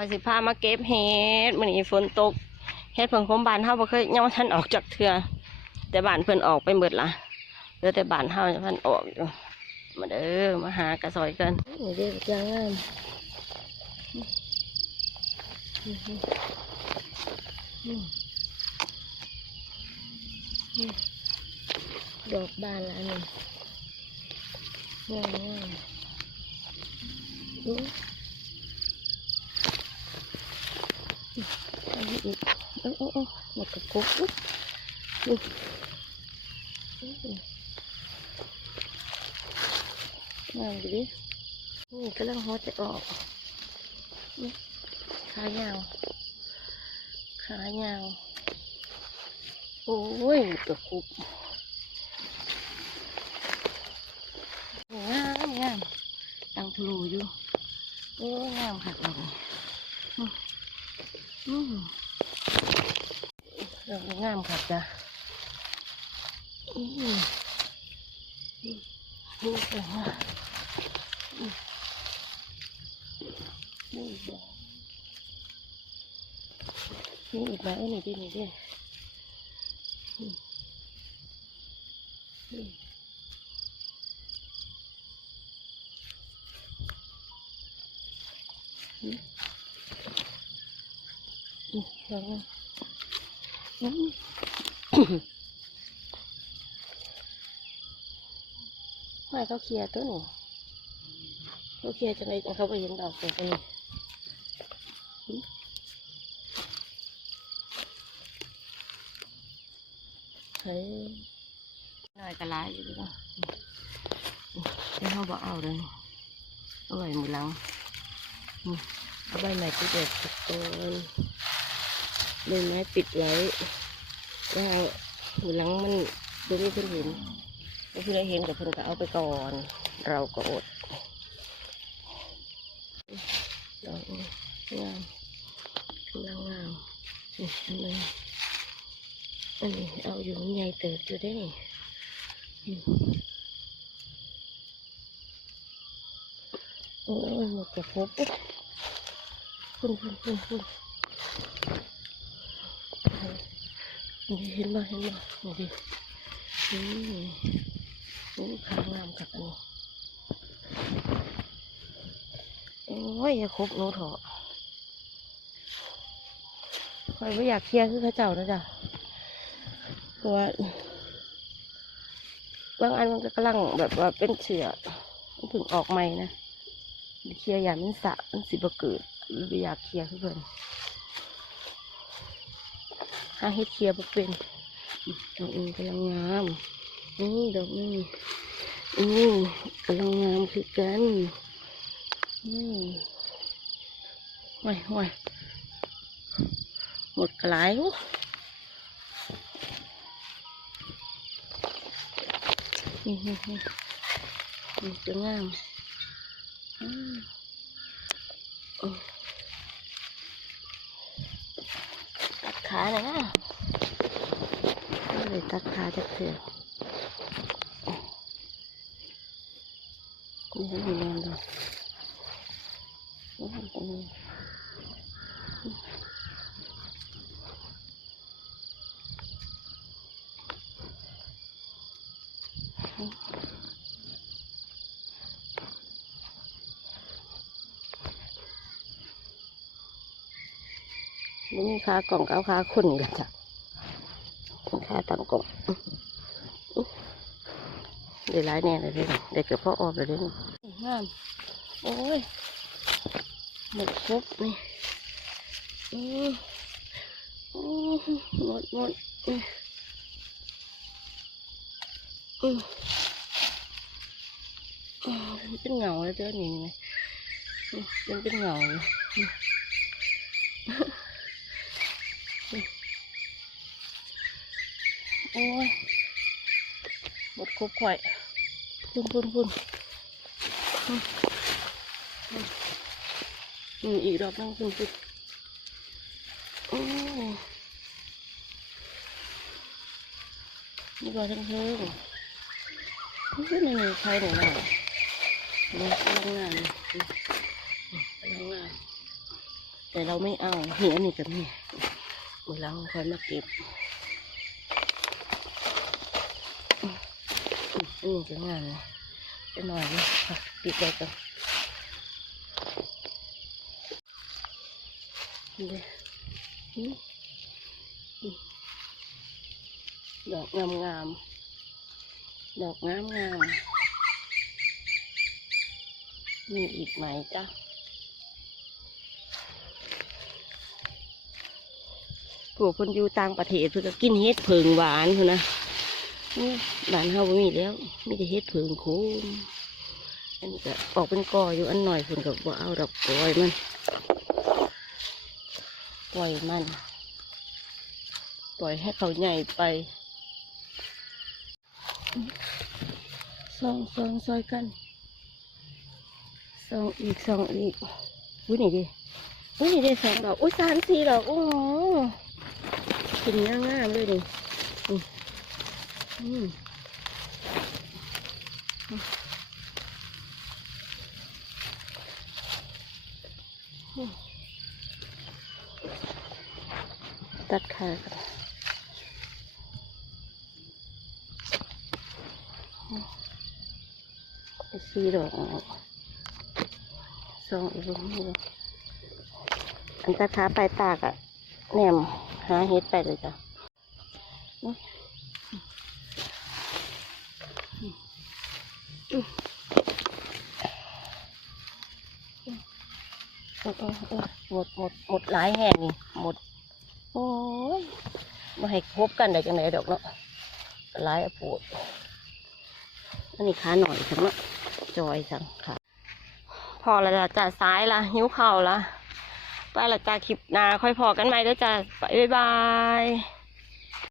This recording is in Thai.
ก็สิพามาเก็บเห็ดมื้อนี้ฝนตกเห็ดเพิ่งคมบานเฮาบ่เคยยังบ่ทันออกจากเทือแต่บ้านเพิ่นออกไปหมดละเหลือแต่บ้านเฮายังทันออกอยู่มาเด้อมาหากระซอยกันนี่เด้อจังงามดอกบานละนนี่งามงาม อีกโอ้โอ้โอ้หมดกระปุกอุ๊ยนี่งามดีดินี่กำลังฮอตจะออกขายาว ขายาว โอ้ยกระปุกงามงามตังพลูอยู่โอ้งามค่ะเราอืม ดอกงามค่ะจ้ะอืมนี่ก็ฮะอืมนี่อีกดอกนี่อีกแล้วนี่ดินี่ดิอืมอืมอืมอืมดอกงามอืม ไม่เขาเคลียร์ตัวนี่เขาเคลียร์จังไรจังเขาไปเห็นดอกตัวนี้เฮ้ยน้อยกระไรอยู่ดีกว่าเดี๋ยวเขาบอกเอาเลยเอาไว้มือหลังอืมเอาใบใหม่ที่เด็ดตะโกน ใบไม้ปิดไว้ว่าหูหลังมันดูไม่เพิ่นเห็นไม่เพิ่นเห็นกับเพิ่นก็เอาไปก่อน เราก็อดดอกนี้งามงามนี่อันนี้อันนี้เอาอยู่ใหญ่เติบอยู่ได้นี่โอ้ยหมดกระพบคุณคุณคุณคุณ นี่เห็นบ่เห็นบ่นี่ดิอืมนี่ขางามกับอันนี้โอ้ยอย่าคบหนูเถอะคอยไม่อยากเคลียร์คือเขาเจ้านะจ๊ะเพราะว่าบางอันมันก็กำลังแบบว่าเป็นเชื้อมันถึงออกใหม่นะเคลียร์อย่างมันสะมันสิบเกิดไม่อยากเคลียร์คือเพิ่น หาเฮ็ดเคียร์บ่เป็นดอกนี้กำลังงาม นี่ดอกนี้นี่กำลังงามคือกันนี่ห่วยห่วยหมดกระไรลูกนี่นี่นี่นี่จะงามอืมอืมตัดขาหน่อยนะ ไม่เลยตัดขาจะเถื่อนนี่ให้ดูนอนดูนี่ทำตรงนี้นี่มีขากล่องเก้าขาคนนี่แหละจ้ะาตังกบเดี๋ยวร้ายแน่เลยเด้เด็กเกือบพ่อออกเลยเด้งามโอ้ยหมดครบนี่อืมอืมหมดหมดอืมอืมอืมเป็นเหงาเลยเจ้านี่ไงอืมเป็นเป็นเหงาเลย โอ้ยหมดครบข่อยพุ่นพุ่นพุ่นอืมอืมอืมอีกดอกนึงพุ่นพุ่นโอ้นี่ก็ทั้งเพิ่มนี่คือไม่มีใครไหนหน่อยนี่พลังงานนี่อืมพลังงานแต่เราไม่เอาเหียนี่กับนี่มือหลังคอยมาเก็บอืมอั นนี้จะงานเลยจะหน่อยเลยค่ะปิดได้ก่อนดออืมอืมดอกงามงามดอกงามงามมีอีกไหมจ๊ะพวกคนอยู่ต่างประเทศเพื่อกินเห็ดเพิงหวานพุ่นนะ บ้านเฮาบ่มีแล้วมีแต่เห็ดเพิงโคนอันนี้ก็ออกเป็นกออยู่อันหน่อยเพิ่นก็บ่เอาดอกปล่อยมันปล่อยมัน ปล่อยให้เขาใหญ่ไปซองซองซอยกันซองอีกซองอีกอุ้ยนี่ดิอุ้ยนี่ดิสองดอกอุ้ยสามสี่ดอกโอ้โหกินง่ายๆเลย นี่ตัดขากันอืมไอ้สีดอกออกสองอีกคนนี้เลยอันตัดขาไปตากอะแหนมหาเห็ดไปเลยจ้ะ เออเออเออ หมดหมดหมดหลายแห่งนี่หมด โอ้ยมาให้ครบกันได้จังไหนดอกเนาะหลายอปวดอันนี้ขาหน่อยจังเนาะจอยจังค่ะ พอละจ้ะจ่าซ้ายละหิ้วเข่าละไปละจ้าคลิปนาค่อยพอกันไหมเด้อจ้าไปบ๊ายบาย